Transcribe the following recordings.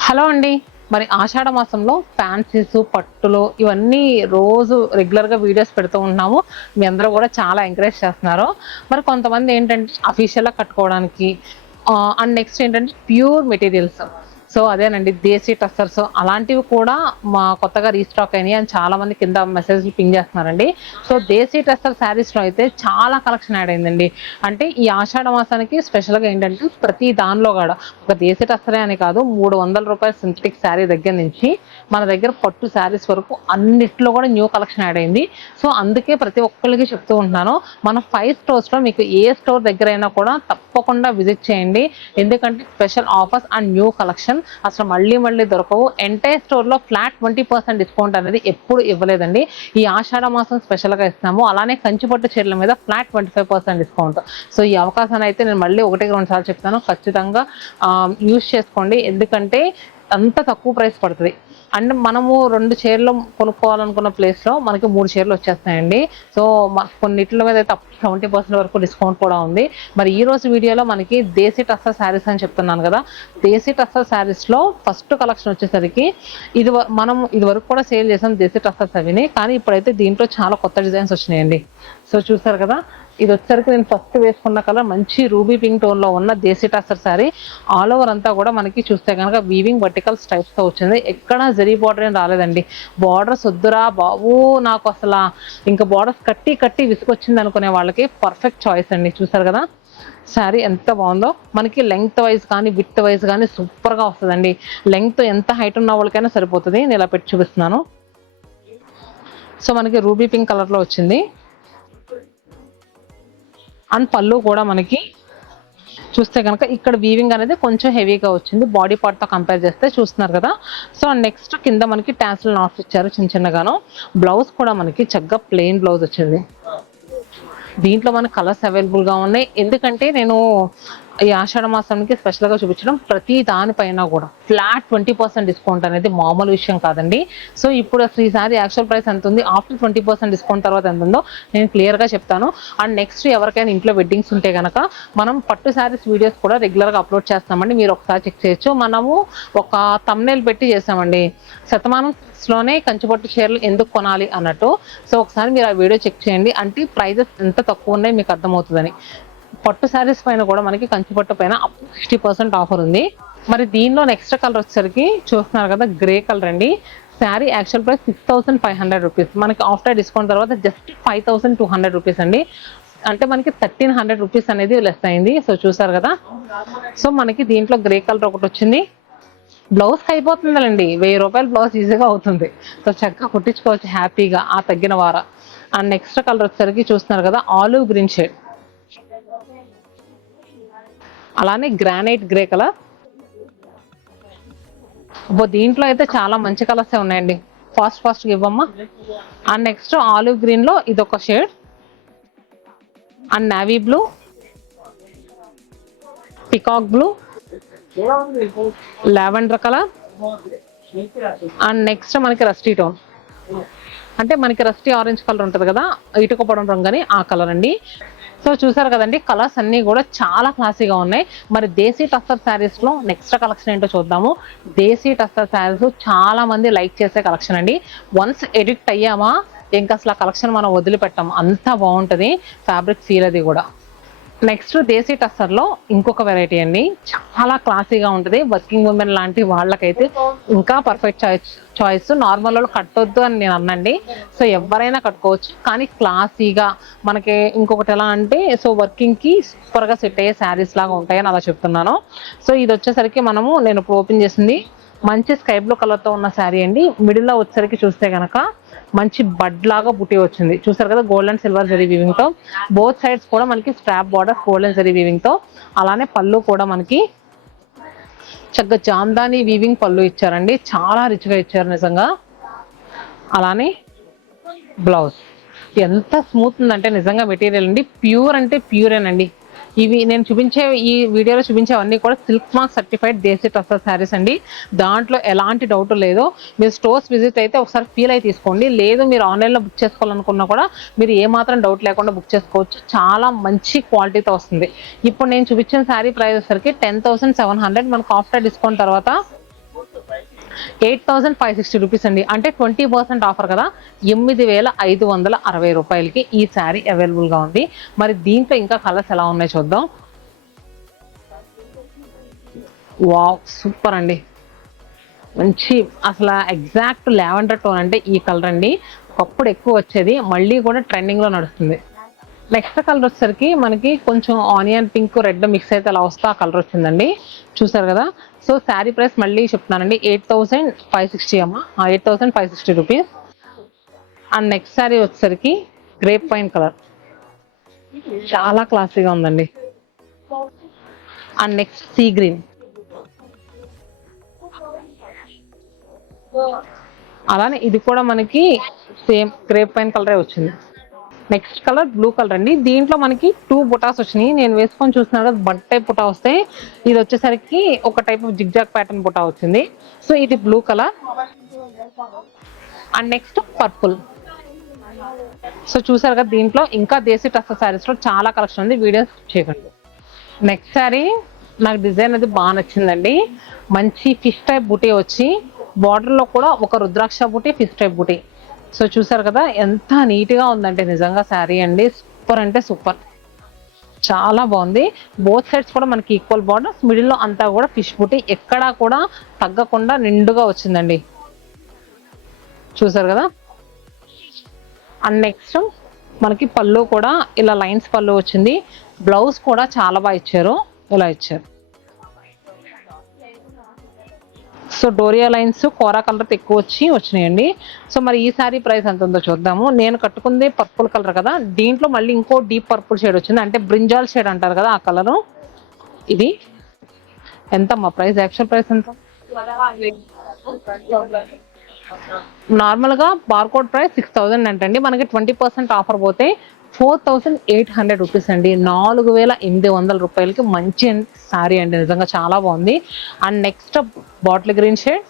Hello అండి. మరి ఆషాఢ మాసంలో ఫ్యాన్సీస్, పట్టులు ఇవన్నీ రోజు రెగ్యులర్‌గా వీడియోస్ పెడుతూ ఉంటున్నాము. మీ అందరూ గూడా చాలా ఎంకరేజ్ చేస్తున్నారు. మరి కొంతమంది ఏంటంటే అఫీషియల్‌గా కట్టుకోవడానికి అండ్ నెక్స్ట్ ఏంటంటే ప్యూర్ మెటీరియల్స్. సో, అదేనండి దేశీ టస్సర్స్ అలాంటివి కూడా కొత్తగా రీస్టాక్ అయినాయి అని చాలామంది కింద మెసేజ్‌లు పింగ్ చేస్తున్నారండి. సో, దేశీ టస్సర్ శారీస్‌లో అయితే చాలా కలెక్షన్ యాడ్ అయిందండి. అంటే ఈ ఆషాఢ మాసానికి స్పెషల్‌గా ఏంటంటే ప్రతి దానిలో గూడా ఒక దేశీ టస్సరే అని కాదు, రూ. 300 సింథటిక్ శారీ దగ్గర నుంచి మన దగ్గర పట్టు శారీస్ వరకు అన్నిట్లో కూడా న్యూ కలెక్షన్ యాడ్ అయింది. సో, అందుకే ప్రతి ఒక్కళ్ళకి చెప్తూ ఉంటున్నాను. మన 5 స్టోర్స్‌లో మీకు ఏ స్టోర్ దగ్గరైనా కూడా తప్పకుండా విజిట్ చేయండి. ఎందుకంటే special offers and new collection అసలు మళ్ళీ దొరకవు. ఎంటైర్ స్టోర్‌లో ఫ్లాట్ 20% డిస్కౌంట్ అనేది ఎప్పుడు ఇవ్వలేదండి. ఈ ఆషాఢ మాసం స్పెషల్‌గా ఇస్తున్నాము. అలానే కంచి పట్టు చీరల మీద ఫ్లాట్ 25% డిస్కౌంట్. సో, ఈ అవకాశాన్ని అయితే నేను మళ్ళీ 1, 2 సార్లు చెప్తాను. ఖచ్చితంగా యూజ్ చేసుకోండి. ఎందుకంటే అంత తక్కువ ప్రైస్ పడుతుంది. అండ్ మనము 2 చీరలు కొనుక్కోవాలనుకున్న ప్లేస్‌లో మనకి 3 చీరలు వచ్చేస్తాయండి. సో, కొన్నిట్ల మీద అయితే 70% వరకు డిస్కౌంట్ కూడా ఉంది. మరి ఈ రోజు వీడియోలో మనకి దేశీ టస్సర్ శారీస్ అని చెప్తున్నాను కదా! దేశీ టస్సర్ శారీస్‌లో ఫస్ట్ కలెక్షన్ వచ్చేసరికి మనం ఇదివరకు కూడా సేల్ చేసాం దేశీ టస్సర్స్ అవిని. కానీ ఇప్పుడైతే దీంట్లో చాలా కొత్త డిజైన్స్ వచ్చినాయండి. సో, చూసారు కదా! ఇది వచ్చేసరికి నేను ఫస్ట్ వేసుకున్న కలర్ మంచి రూబీ పింక్ టోన్‌లో ఉన్న దేశీ టస్సర్ శారీ. ఆల్ ఓవర్ అంతా కూడా మనకి చూస్తే గనక వీవింగ్ వర్టికల్ స్ట్రైప్స్‌తో వచ్చింది. ఎక్కడ జరీ బార్డర్ ఏం రాలేదండి. బార్డర్స్ వద్దురా బాబు నాకు అసల ఇంకా బార్డర్స్ కట్టి విసుగొచ్చింది అనుకునే వాళ్ళకి పర్ఫెక్ట్ చాయిస్ అండి. చూసారు కదా! శారీ ఎంత బాగుందో. మనకి లెంగ్త్ వైజ్ కానీ విడ్త్ వైజ్ కానీ సూపర్‌గా వస్తదండి. లెంగ్త్ ఎంత హైట్ ఉన్న వాళ్ళకైనా సరిపోతది. నేను ఇలా పెట్టి చూపిస్తున్నాను. సో, మనకి రూబీ పింక్ కలర్‌లో వచ్చింది. అండ్ పళ్ళు కూడా మనకి చూస్తే కనుక ఇక్కడ వీవింగ్ అనేది కొంచెం హెవీగా వచ్చింది బాడీ పార్ట్‌తో కంపేర్ చేస్తే చూస్తున్నారు కదా! సో, నెక్స్ట్ కింద మనకి టాసిల్ నాట్స్ ఇచ్చారు చిన్నగాను. బ్లౌజ్ కూడా మనకి చక్కగా ప్లెయిన్ బ్లౌజ్ వచ్చింది. దీంట్లో మనకు కలర్స్ అవైలబుల్‌గా ఉన్నాయి. ఎందుకంటే నేను ఈ ఆషాఢ మాసానికి స్పెషల్‌గా చూపించడం ప్రతి దానిపైన కూడా ఫ్లాట్ 20% డిస్కౌంట్ అనేది మామూలు విషయం కాదండి. సో, ఇప్పుడు అసలు ఈ సారీ యాక్చువల్ ప్రైస్ ఎంత ఉంది? ఆఫ్టర్ 20% డిస్కౌంట్ తర్వాత ఎంత ఉందో నేను క్లియర్‌గా చెప్తాను. అండ్ నెక్స్ట్ ఎవరికైనా ఇంట్లో వెడ్డింగ్స్ ఉంటే గనక మనం పట్టు శారీస్ వీడియోస్ కూడా రెగ్యులర్‌గా అప్లోడ్ చేస్తామండి. మీరు ఒకసారి చెక్ చేయొచ్చు. మనము ఒక థంబ్‌నెయిల్ పెట్టి చేసామండి. శతమానంలోనే కంచిపట్టు చీరలు ఎందుకు కొనాలి అన్నట్టు. సో, ఒకసారి మీరు ఆ వీడియో చెక్ చేయండి. అంటే ప్రైజెస్ ఎంత తక్కువ ఉన్నాయి మీకు అర్థమవుతుందని. పట్టు శారీస్ పైన కూడా మనకి కంచిపట్టు పైన 60% ఆఫర్ ఉంది. మరి దీనిలో నెక్స్ట్ కలర్ వచ్చేసరికి చూస్తున్నారు కదా గ్రే కలర్ అండి. Sari actual price 6500 rupees. మనకి ఆఫ్టర్ డిస్కౌంట్ తర్వాత జస్ట్ 5200 రూపీస్ అండి. అంటే మనకి 1300 రూపీస్ అనేది లెస్ అయింది. సో, చూసారు కదా! సో, మనకి దీంట్లో గ్రే కలర్ ఒకటి వచ్చింది. బ్లౌజ్ అయిపోతుందండి. రూ. 1000 బ్లౌజ్ ఈజీగా అవుతుంది. సో, చక్కగా కుట్టించుకోవచ్చు హ్యాపీగా ఆ తగ్గిన వార. అండ్ నెక్స్ట్ కలర్ వచ్చేసరికి చూస్తున్నారు కదా ఆలివ్ గ్రీన్ షేడ్. అలానే గ్రానైట్ గ్రే కలర్. దీంట్లో అయితే చాలా మంచి కలర్స్ ఉన్నాయండి. ఫాస్ట్‌గా ఇవ్వమ్మా. అండ్ నెక్స్ట్ ఆలివ్ గ్రీన్ లో ఇదొక shade. And navy blue, peacock blue, lavender colour. And next మనకి రస్టీ టోన్. అంటే మనకి రస్టీ ఆరెంజ్ కలర్ ఉంటుంది కదా, ఇటుక పొడం రంగు అని ఆ కలర్ అండి. సో, చూసారు కదండి కలర్స్ అన్నీ కూడా చాలా క్లాసీగా ఉన్నాయి. మరి దేశీ టస్సర్ శారీస్ లో నెక్స్ట్ కలెక్షన్ ఏంటో చూద్దాము. దేశీ టస్సర్ శారీస్ చాలా మంది లైక్ చేసే కలెక్షన్ అండి. వన్స్ ఎడిక్ట్ అయ్యామా ఇంకా అసలు ఆ కలెక్షన్ మనం వదిలిపెట్టాము. అంత బాగుంటుంది ఫ్యాబ్రిక్ ఫీల్ అది కూడా. నెక్స్ట్ దేశీ టస్సర్లో ఇంకొక వెరైటీ అండి. చాలా క్లాసీగా ఉంటుంది. వర్కింగ్ ఉమెన్ లాంటి వాళ్ళకైతే ఇంకా పర్ఫెక్ట్ చాయిస్. నార్మల్ వాళ్ళు కట్టొద్దు అని నేను అన్నండి. సో, ఎవరైనా కట్టుకోవచ్చు. కానీ క్లాసీగా మనకి ఇంకొకటి ఎలా అంటే సో వర్కింగ్కి సూపర్గా సెట్ అయ్యే శారీస్ లాగా ఉంటాయని అలా చెప్తున్నాను. సో, ఇది వచ్చేసరికి నేను ఇప్పుడు ఓపెన్ చేసింది మంచి స్కై బ్లూ కలర్తో ఉన్న శారీ అండి. మిడిల్లో వచ్చేసరికి చూస్తే కనుక మంచి బడ్ లాగా బుట్టి వచ్చింది. చూసారు కదా gold and silver zari weaving తో. బోత్ సైడ్స్ కూడా మనకి strap border gold and zari weaving తో. అలానే పళ్ళు కూడా మనకి చక్కగా జామ్దాని వీవింగ్ పళ్ళు ఇచ్చారండి. చాలా రిచ్ గా ఇచ్చారు నిజంగా. అలానే బ్లౌజ్ ఎంత స్మూత్ ఉందంటే నిజంగా మెటీరియల్ అండి. ప్యూర్ అంటే ప్యూరేనండి. ఇవి నేను చూపించే ఈ వీడియోలో చూపించేవన్నీ కూడా సిల్క్ మార్క్ సర్టిఫైడ్ దేశీ టస్సర్ శారీస్ అండి. దాంట్లో ఎలాంటి డౌట్ లేదు. మీరు స్టోర్స్ విజిట్ అయితే ఒకసారి ఫీల్ అయి తీసుకోండి. లేదు మీరు ఆన్లైన్లో బుక్ చేసుకోవాలనుకున్నా కూడా మీరు ఏమాత్రం డౌట్ లేకుండా బుక్ చేసుకోవచ్చు. చాలా మంచి క్వాలిటీతో వస్తుంది. ఇప్పుడు నేను చూపించిన శారీ ప్రైస్ వచ్చేసరికి 10,700, మనకు ఆఫ్టర్ డిస్కౌంట్ తర్వాత 8,560 రూపీస్ అండి. అంటే 20% ఆఫర్ కదా, 8,560 రూపాయలకి ఈ శారీ అవైలబుల్గా ఉంది. మరి దీంట్లో ఇంకా కలర్స్ ఎలా ఉన్నాయి చూద్దాం. వావ్, సూపర్ అండి. మంచి అసలు ఎగ్జాక్ట్ లావెండర్ టోన్ అంటే ఈ కలర్ అండి. ఒకప్పుడు ఎక్కువ వచ్చేది, మళ్ళీ కూడా ట్రెండింగ్లో నడుస్తుంది. నెక్స్ట్ కలర్ వచ్చేసరికి మనకి కొంచెం ఆనియన్ పింక్ రెడ్ మిక్స్ అయితే అలా వస్తే ఆ కలర్ వచ్చిందండి. చూసారు కదా. సో శారీ ప్రైస్ మళ్ళీ చెప్తున్నానండి, 8,560 అమ్మ, 8,560 రూపీస్. అండ్ నెక్స్ట్ శారీ వచ్చేసరికి గ్రేప్ వైన్ కలర్, చాలా క్లాసీగా ఉందండి. అండ్ నెక్స్ట్ సీ గ్రీన్, అలానే ఇది కూడా మనకి సేమ్ గ్రేప్ వైన్ కలరే వచ్చింది. నెక్స్ట్ కలర్ బ్లూ కలర్ అండి. దీంట్లో మనకి 2 బుటాస్ వచ్చినాయి. నేను వేసుకొని చూస్తున్నాను కదా, బట్ టైప్ బుటా వస్తాయి. ఇది వచ్చేసరికి ఒక టైప్ ఆఫ్ జిగ్జాగ్ ప్యాటర్న్ బుటా వచ్చింది. సో ఇది blue colour. And next purple. So చూసారు కదా, దీంట్లో ఇంకా దేశీ టస్సర్ శారీస్ లో చాలా కలెక్షన్ ఉంది, వీడియోస్ చేయకండి. నెక్స్ట్ శారీ నాకు డిజైన్ అది బాగా నచ్చిందండి. మంచి ఫిష్ టైప్ బుటీ వచ్చి బార్డర్ లో కూడా ఒక రుద్రాక్ష బుటీ, ఫిష్ టైప్ బుటీ. సో చూసారు కదా ఎంత నీట్ గా ఉందంటే నిజంగా శారీ అండి, సూపర్ అంటే సూపర్, చాలా బాగుంది. బోత్ సైడ్స్ కూడా మనకి ఈక్వల్ బార్డర్స్, మిడిల్ లో అంతా కూడా ఫిష్ బుటీ, ఎక్కడా కూడా తగ్గకుండా నిండుగా వచ్చిందండి. చూసారు కదా. అండ్ నెక్స్ట్ మనకి పళ్ళు కూడా ఇలా లైన్స్ పళ్ళు వచ్చింది. బ్లౌజ్ కూడా చాలా బాగా ఇచ్చారు, ఇలా ఇచ్చారు. సో డోరియా లైన్స్ కోరా కలర్ ఎక్కువ వచ్చినాయండి. సో మరి ఈ సారీ ప్రైస్ ఎంత ఉందో చూద్దాము. నేను కట్టుకుంది పర్పుల్ కలర్ కదా, దీంట్లో మళ్ళీ ఇంకో డీప్ పర్పుల్ షేడ్ వచ్చింది, అంటే బ్రింజాల్ షేడ్ అంటారు కదా ఆ కలరు. ఇది ఎంత మా ప్రైస్, యాక్చువల్ ప్రైస్ ఎంత? నార్మల్ గా బార్కోడ్ ప్రైస్ 6,000 అంటండి. మనకి 20% ఆఫర్ పోతే 4,800 రూపీస్ అండి. 4,800 రూపాయలకి మంచి సారీ అండి, నిజంగా చాలా బాగుంది. And next bottle green shade,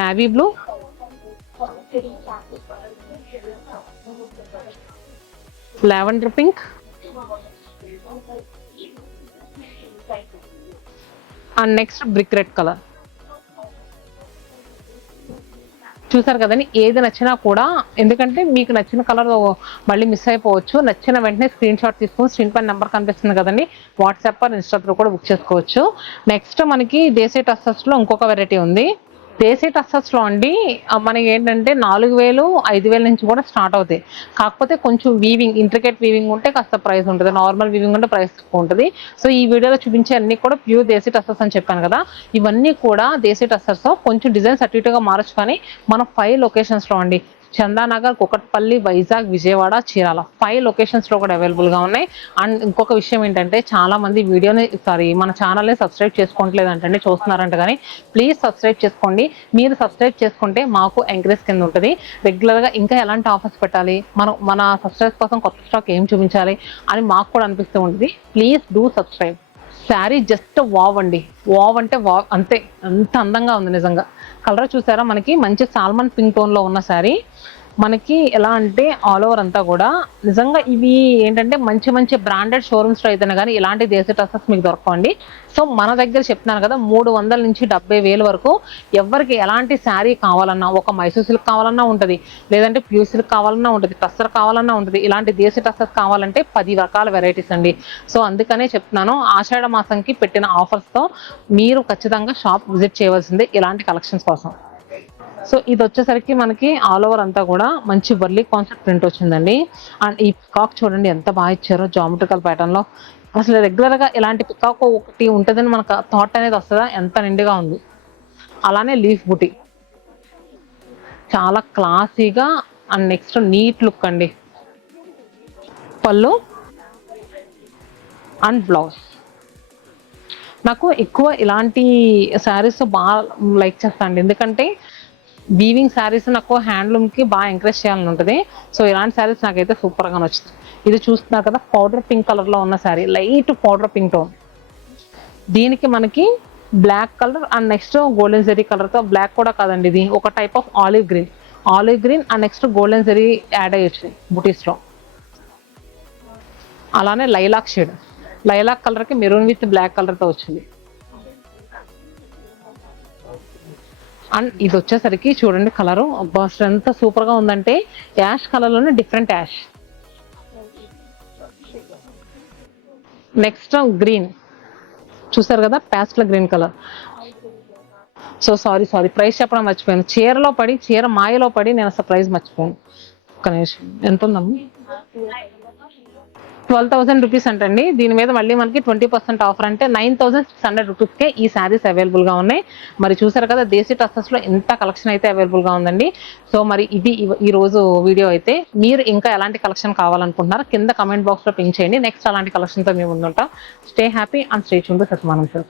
navy blue, lavender pink, and next brick red colour. చూసారు కదండి, ఏది నచ్చినా కూడా, ఎందుకంటే మీకు నచ్చిన కలర్ మళ్ళీ మిస్ అయిపోవచ్చు. నచ్చిన వెంటనే స్క్రీన్ షాట్ తీసుకొని స్క్రీన్ పైన నెంబర్ కనిపిస్తుంది కదండి, వాట్సాప్ ఆర్ ఇన్స్టా త్రూ కూడా బుక్ చేసుకోవచ్చు. నెక్స్ట్ మనకి దేశీ టస్సర్స్ లో ఇంకొక వెరైటీ ఉంది. దేశీ టస్సర్స్ లో అండి మనకి ఏంటంటే 4,000, 5,000 నుంచి కూడా స్టార్ట్ అవుతాయి. కాకపోతే కొంచెం వీవింగ్, ఇంట్రికేట్ వీవింగ్ ఉంటే కాస్త ప్రైస్ ఉంటుంది, నార్మల్ వీవింగ్ ఉంటే ప్రైస్ తక్కువ ఉంటుంది. సో ఈ వీడియోలో చూపించే అన్ని కూడా ప్యూర్ దేశీ టస్సర్స్ అని చెప్పాను కదా, ఇవన్నీ కూడా దేశీ టస్సర్స్. కొంచెం డిజైన్స్ అటు ఇటుగా మారచ్చు, కానీ మన 5 లొకేషన్స్ లో అండి, చందానగర్, కుకట్పల్లి, వైజాగ్, విజయవాడ, చీరాల 5 లొకేషన్స్ లో కూడా అవైలబుల్ గా ఉన్నాయి. అండ్ ఇంకొక విషయం ఏంటంటే, చాలా మంది వీడియోని మన ఛానల్ని సబ్స్క్రైబ్ చేసుకోవట్లేదు అంటే, చూస్తున్నారంట, కానీ ప్లీజ్ సబ్స్క్రైబ్ చేసుకోండి. మీరు సబ్స్క్రైబ్ చేసుకుంటే మాకు ఎంకరేజ్ కింద ఉంటుంది. రెగ్యులర్ గా ఇంకా ఎలాంటి ఆఫర్స్ పెట్టాలి, మన సబ్స్క్రైబ్ కోసం కొత్త స్టాక్ ఏం చూపించాలి అని మాకు కూడా అనిపిస్తూ ఉంటుంది. Please do subscribe. Sari just wow అండి, వావ్ అంటే వావ్ అంతే, అంత అందంగా ఉంది నిజంగా. కలర్ చూసారా, మనకి మంచి సాల్మన్ పింక్ టోన్ లో ఉన్న శారీ. మనకి ఎలా అంటే ఆల్ ఓవర్ అంతా కూడా నిజంగా ఇవి ఏంటంటే మంచి మంచి బ్రాండెడ్ షోరూమ్స్ లో అయితేనే కానీ ఇలాంటి దేశీ టస్సర్స్ మీకు దొరకండి. సో మన దగ్గర చెప్తున్నాను కదా, 300 నుంచి 70,000 వరకు ఎవరికి ఎలాంటి శారీ కావాలన్నా, ఒక మైసూర్ సిల్క్ కావాలన్నా ఉంటుంది, లేదంటే ప్యూర్ సిల్క్ కావాలన్నా ఉంటుంది, టస్సర్ కావాలన్నా ఉంటుంది. ఇలాంటి దేశీ టస్సర్స్ కావాలంటే 10 రకాల వెరైటీస్ అండి. సో అందుకనే చెప్తున్నాను, ఆషాఢ మాసంకి పెట్టిన ఆఫర్స్ తో మీరు ఖచ్చితంగా షాప్ విజిట్ చేయవలసిందే ఇలాంటి కలెక్షన్స్ కోసం. సో ఇది వచ్చేసరికి మనకి ఆల్ ఓవర్ అంతా కూడా మంచి వర్లీ కాన్సెప్ట్ ప్రింట్ వచ్చిందండి. అండ్ ఈ పికాక్ చూడండి ఎంత బాగా ఇచ్చారో, జామెట్రికల్ ప్యాటర్న్ లో. అసలు రెగ్యులర్ గా ఇలాంటి పికాక్ ఒకటి ఉంటుందని మనకు థాట్ అనేది వస్తుందా, ఎంత నిండుగా ఉంది. అలానే లీఫ్ బుటీ చాలా క్లాసీగా. అండ్ నెక్స్ట్ నీట్ లుక్ అండి, పళ్ళు అండ్ బ్లౌజ్. నాకు ఎక్కువ ఇలాంటి శారీస్ బాగా లైక్ చేస్తాను, ఎందుకంటే వీవింగ్ శారీస్ నాకు హ్యాండ్లూమ్కి బాగా ఎంకరేజ్ చేయాలని ఉంటుంది. సో ఇలాంటి శారీస్ నాకైతే సూపర్గా నచ్చుతుంది. ఇది చూస్తున్నారు కదా, పౌడర్ పింక్ కలర్లో ఉన్న sari, light powder pink tone. దీనికి మనకి black colour and next golden zari కలర్తో, బ్లాక్ కూడా కాదండి, ఇది ఒక type of olive green and next golden zari add అయ్యి వచ్చింది బుటీస్లో. అలానే లైలాక్ షేడ్, లైలాక్ కలర్కి మెరూన్ విత్ బ్లాక్ కలర్తో వచ్చింది. అండ్ ఇది వచ్చేసరికి చూడండి కలరు, అబ్బా అసలు ఎంత సూపర్గా ఉందంటే, యాష్ కలర్లోనే డిఫరెంట్ యాష్. నెక్స్ట్ గ్రీన్ చూసారు కదా, pastel green colour. So sorry price చెప్పడం మర్చిపోయాను. చీర మాయలో పడి నేను అసలు ప్రైస్ మర్చిపోయాను. ఒక్క నిమిషం, ఎంత ఉందమ్మా? 12,000 రూపీస్ అంటండి. దీని మీద మళ్ళీ మనకి 20% ఆఫర్ అంటే 9,600 రూపీస్కే ఈ శారీస్ అవైలబుల్గా ఉన్నాయి. మరి చూసారు కదా, దేశీ టస్సెస్లో ఎంత కలెక్షన్ అయితే అవైలబుల్గా ఉందండి. సో మరి ఇది ఈ రోజు వీడియో అయితే. మీరు ఇంకా ఎలాంటి కలెక్షన్ కావాలనుకుంటున్నారో కింద కమెంట్ బాక్స్లో పింక్ చేయండి. నెక్స్ట్ అలాంటి కలెక్షన్తో మేము ముందుంటాం. Stay happy and stay tuned to సత్యమానం.